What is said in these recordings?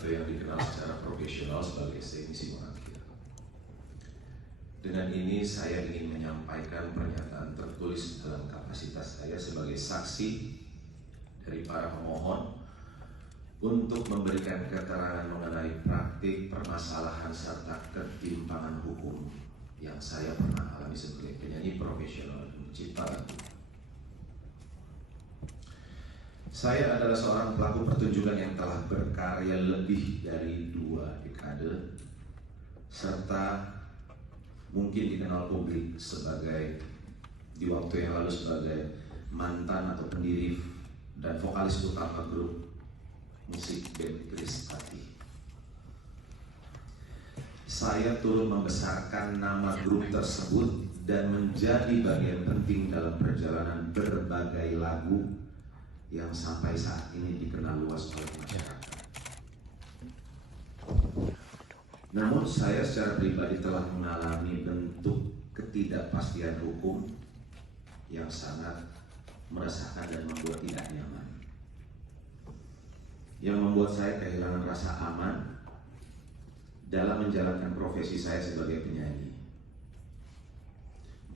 atau yang dikenal secara profesional sebagai Seni Simon Akhir. Dengan ini saya ingin menyampaikan pernyataan tertulis dalam kapasitas saya sebagai saksi dari para pemohon untuk memberikan keterangan mengenai praktik, permasalahan, serta ketimpangan hukum yang saya pernah alami sebagai penyanyi profesional dan pencipta lagu. Saya adalah seorang pelaku pertunjukan yang telah berkarya lebih dari 2 dekade, serta mungkin dikenal publik sebagai, di waktu yang lalu sebagai mantan atau pendiri dan vokalis utama grup musik band Krispati. Saya turut membesarkan nama grup tersebut dan menjadi bagian penting dalam perjalanan berbagai lagu yang sampai saat ini dikenal luas oleh masyarakat. Namun saya secara pribadi telah mengalami bentuk ketidakpastian hukum yang sangat meresahkan dan membuat tidak nyaman, yang membuat saya kehilangan rasa aman dalam menjalankan profesi saya sebagai penyanyi.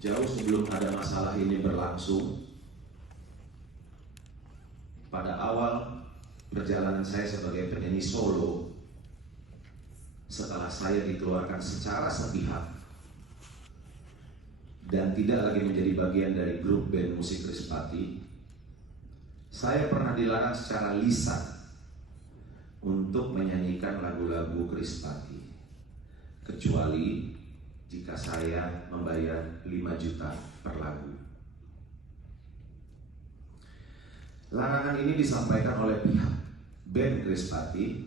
Jauh sebelum ada masalah ini berlangsung, pada awal perjalanan saya sebagai penyanyi solo, setelah saya dikeluarkan secara sepihak dan tidak lagi menjadi bagian dari grup band musik Krispati, saya pernah dilarang secara lisan untuk menyanyikan lagu-lagu Krispati, kecuali jika saya membayar 5 juta per lagu. Larangan ini disampaikan oleh pihak band Krispati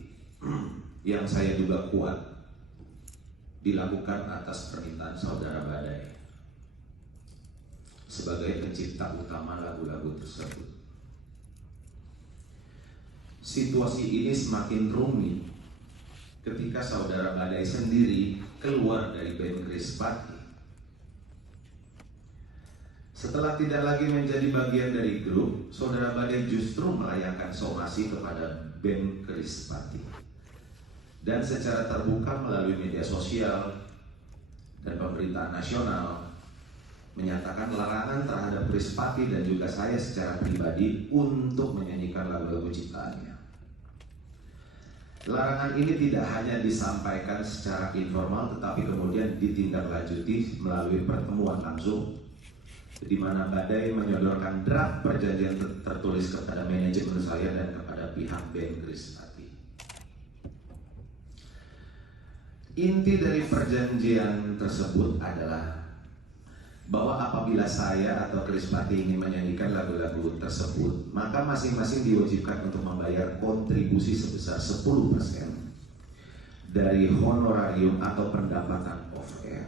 yang saya duga kuat dilakukan atas permintaan saudara Badai sebagai pencipta utama lagu-lagu tersebut. Situasi ini semakin rumit ketika saudara Badai sendiri keluar dari band Krispati. Setelah tidak lagi menjadi bagian dari grup, saudara Badai justru melayangkan somasi kepada band Krispati. Dan secara terbuka melalui media sosial dan pemerintahan nasional menyatakan larangan terhadap Krispati dan juga saya secara pribadi untuk menyanyikan lagu-lagu ciptaannya. Larangan ini tidak hanya disampaikan secara informal, tetapi kemudian ditindaklanjuti melalui pertemuan langsung, di mana Badai menyodorkan draft perjanjian tertulis kepada manajemen saya dan kepada pihak band Krispati. Inti dari perjanjian tersebut adalah bahwa apabila saya atau Krispati ingin menyanyikan lagu-lagu tersebut, maka masing-masing diwajibkan untuk membayar kontribusi sebesar 10% dari honorarium atau pendapatan off-air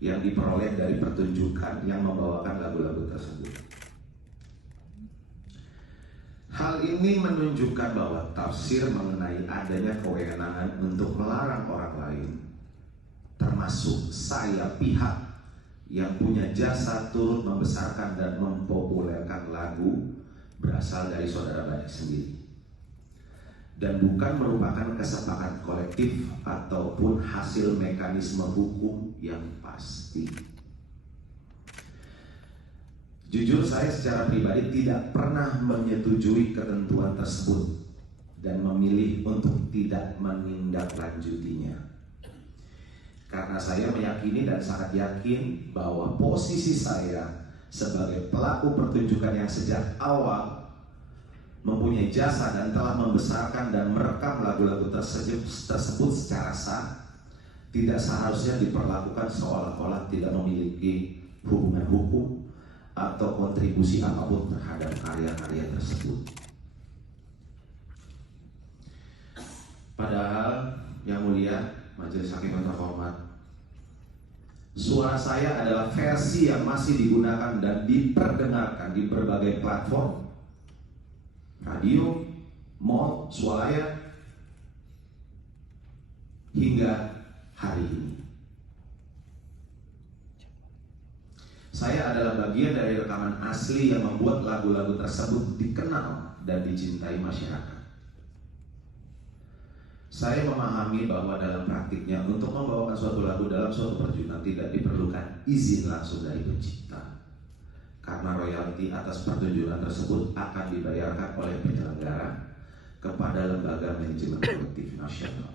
yang diperoleh dari pertunjukan yang membawakan lagu-lagu tersebut. Hal ini menunjukkan bahwa tafsir mengenai adanya kewenangan untuk melarang orang lain, termasuk saya pihak yang punya jasa turut membesarkan dan mempopulerkan lagu, berasal dari saudara Badai sendiri, dan bukan merupakan kesepakatan kolektif ataupun hasil mekanisme hukum yang pasti. Jujur, saya secara pribadi tidak pernah menyetujui ketentuan tersebut dan memilih untuk tidak menindaklanjutinya, karena saya meyakini dan sangat yakin bahwa posisi saya sebagai pelaku pertunjukan yang sejak awal mempunyai jasa dan telah membesarkan dan merekam lagu-lagu tersebut secara sah, tidak seharusnya diperlakukan seolah-olah tidak memiliki hubungan hukum atau kontribusi apapun terhadap karya-karya tersebut. Padahal, yang mulia Majelis Hakim yang terhormat, suara saya adalah versi yang masih digunakan dan diperdengarkan di berbagai platform, radio, mall, swalayan, hingga hari ini. Saya adalah bagian dari rekaman asli yang membuat lagu-lagu tersebut dikenal dan dicintai masyarakat. Saya memahami bahwa dalam praktiknya untuk membawakan suatu lagu dalam suatu pertunjukan tidak diperlukan izin langsung dari pencipta, karena royalti atas pertunjukan tersebut akan dibayarkan oleh penyelenggara kepada lembaga manajemen kolektif nasional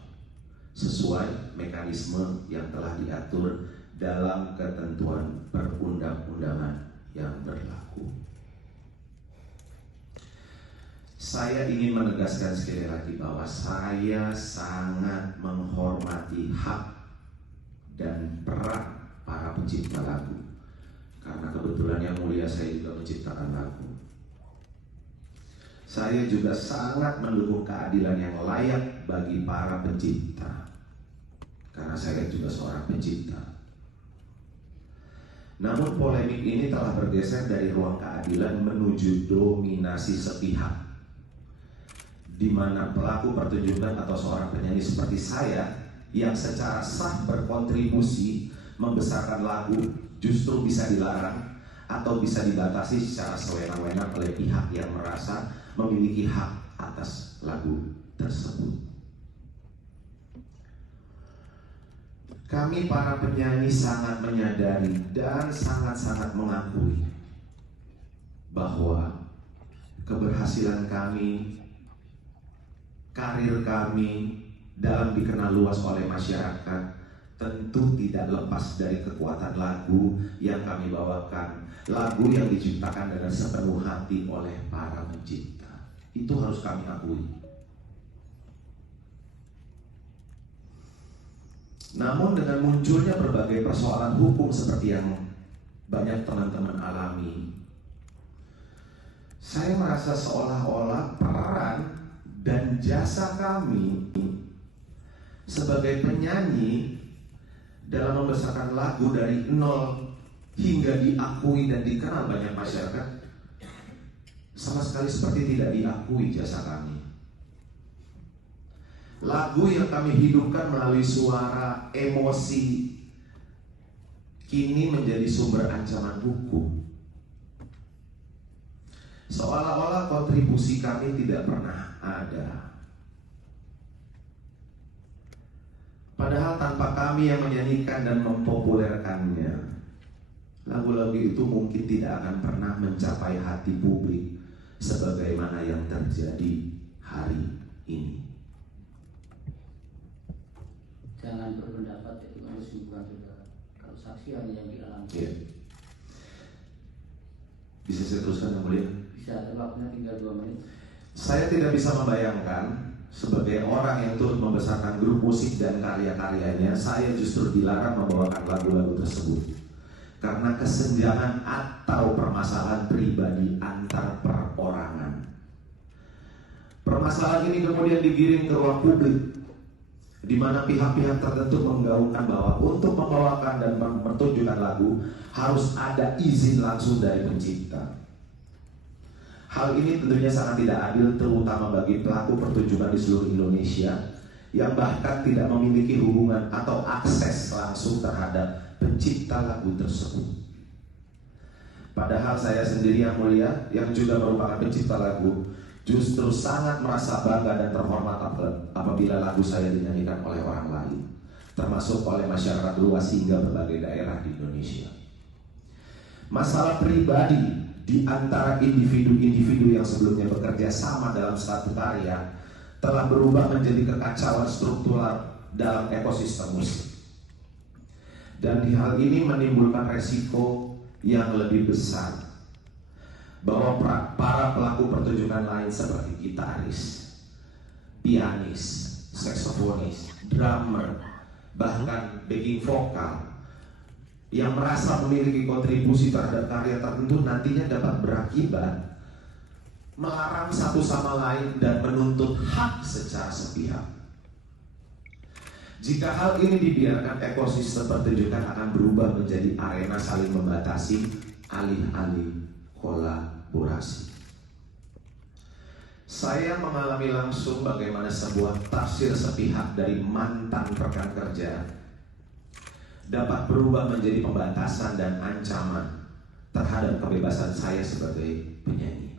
sesuai mekanisme yang telah diatur dalam ketentuan perundang-undangan yang berlaku. Saya ingin menegaskan sekali lagi bahwa saya sangat menghormati hak dan peran para pencipta lagu, karena kebetulan yang mulia saya juga menciptakan lagu. Saya juga sangat mendukung keadilan yang layak bagi para pencipta, karena saya juga seorang pencipta. Namun polemik ini telah bergeser dari ruang keadilan menuju dominasi sepihak, di mana pelaku pertunjukan atau seorang penyanyi seperti saya yang secara sah berkontribusi membesarkan lagu justru bisa dilarang atau bisa dibatasi secara sewenang-wenang oleh pihak yang merasa memiliki hak atas lagu tersebut. Kami para penyanyi sangat menyadari dan sangat-sangat mengakui bahwa keberhasilan kami, karir kami dalam dikenal luas oleh masyarakat tentu tidak lepas dari kekuatan lagu yang kami bawakan, lagu yang diciptakan dengan sepenuh hati oleh para pencipta. Itu harus kami akui. Namun dengan munculnya berbagai persoalan hukum seperti yang banyak teman-teman alami, saya merasa seolah-olah peran dan jasa kami sebagai penyanyi dalam membesarkan lagu dari nol hingga diakui dan dikenal banyak masyarakat sama sekali seperti tidak diakui jasa kami. Lagu yang kami hidupkan melalui suara, emosi, kini menjadi sumber ancaman hukum. Seolah-olah kontribusi kami tidak pernah ada. Padahal tanpa kami yang menyanyikan dan mempopulerkannya, lagu-lagu itu mungkin tidak akan pernah mencapai hati publik sebagaimana yang terjadi hari ini. Jangan berpendapat itu harus bukan saudara. Kalau saksi hanya yang dialami. Ya. Bisa saya teruskan yang mulia? Bisa, waktunya tinggal 2 menit. Saya tidak bisa membayangkan sebagai orang yang turut membesarkan grup musik dan karya-karyanya, saya justru dilarang membawakan lagu-lagu tersebut karena kesenjangan atau permasalahan pribadi antar perorangan. Permasalahan ini kemudian digiring ke ruang publik, di mana pihak-pihak tertentu menggaungkan bahwa untuk membawakan dan mempertunjukkan lagu harus ada izin langsung dari pencipta. Hal ini tentunya sangat tidak adil, terutama bagi pelaku pertunjukan di seluruh Indonesia yang bahkan tidak memiliki hubungan atau akses langsung terhadap pencipta lagu tersebut. Padahal saya sendiri yang mulia, yang juga merupakan pencipta lagu, justru sangat merasa bangga dan terhormat apabila lagu saya dinyanyikan oleh orang lain, termasuk oleh masyarakat luas hingga berbagai daerah di Indonesia. Masalah pribadi di antara individu-individu yang sebelumnya bekerja sama dalam satu karya telah berubah menjadi kekacauan struktural dalam ekosistem musik. Dan di hal ini menimbulkan resiko yang lebih besar bahwa para pelaku pertunjukan lain seperti gitaris, pianis, saksofonis, drummer, bahkan backing vokal yang merasa memiliki kontribusi terhadap karya tertentu nantinya dapat berakibat melarang satu sama lain dan menuntut hak secara sepihak. Jika hal ini dibiarkan, ekosistem pertunjukan akan berubah menjadi arena saling membatasi, alih-alih kolaborasi. Saya mengalami langsung bagaimana sebuah tafsir sepihak dari mantan rekan kerja dapat berubah menjadi pembatasan dan ancaman terhadap kebebasan saya sebagai penyanyi.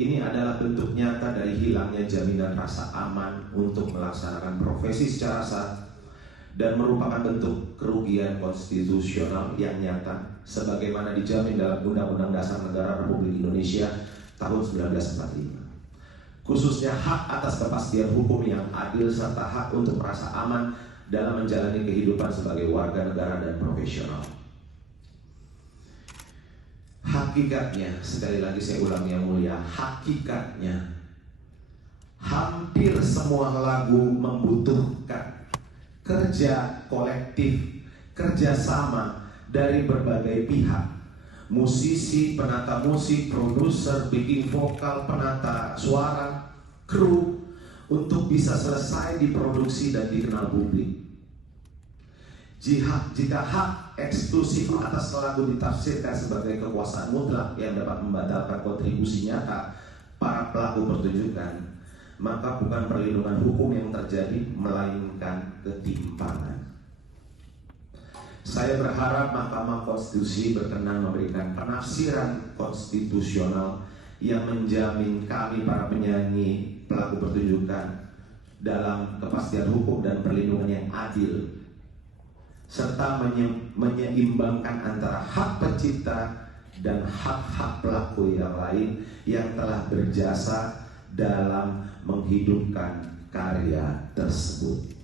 Ini adalah bentuk nyata dari hilangnya jaminan rasa aman untuk melaksanakan profesi secara sah dan merupakan bentuk kerugian konstitusional yang nyata sebagaimana dijamin dalam Undang-Undang Dasar Negara Republik Indonesia tahun 1945. Khususnya hak atas kepastian hukum yang adil serta hak untuk merasa aman dalam menjalani kehidupan sebagai warga negara dan profesional. Hakikatnya, sekali lagi saya ulang yang mulia, hakikatnya hampir semua lagu membutuhkan kerja kolektif, kerjasama dari berbagai pihak. Musisi, penata musik, produser, bikin vokal, penata suara, kru, untuk bisa selesai diproduksi dan dikenal publik. Jika hak eksklusif atas lagu ditafsirkan sebagai kekuasaan mutlak yang dapat membatalkan kontribusi nyata para pelaku pertunjukan, maka bukan perlindungan hukum yang terjadi, melainkan ketimpangan. Saya berharap Mahkamah Konstitusi berkenan memberikan penafsiran konstitusional yang menjamin kami para penyanyi pelaku pertunjukan dalam kepastian hukum dan perlindungan yang adil, serta menyeimbangkan antara hak pencipta dan hak-hak pelaku yang lain yang telah berjasa dalam menghidupkan karya tersebut.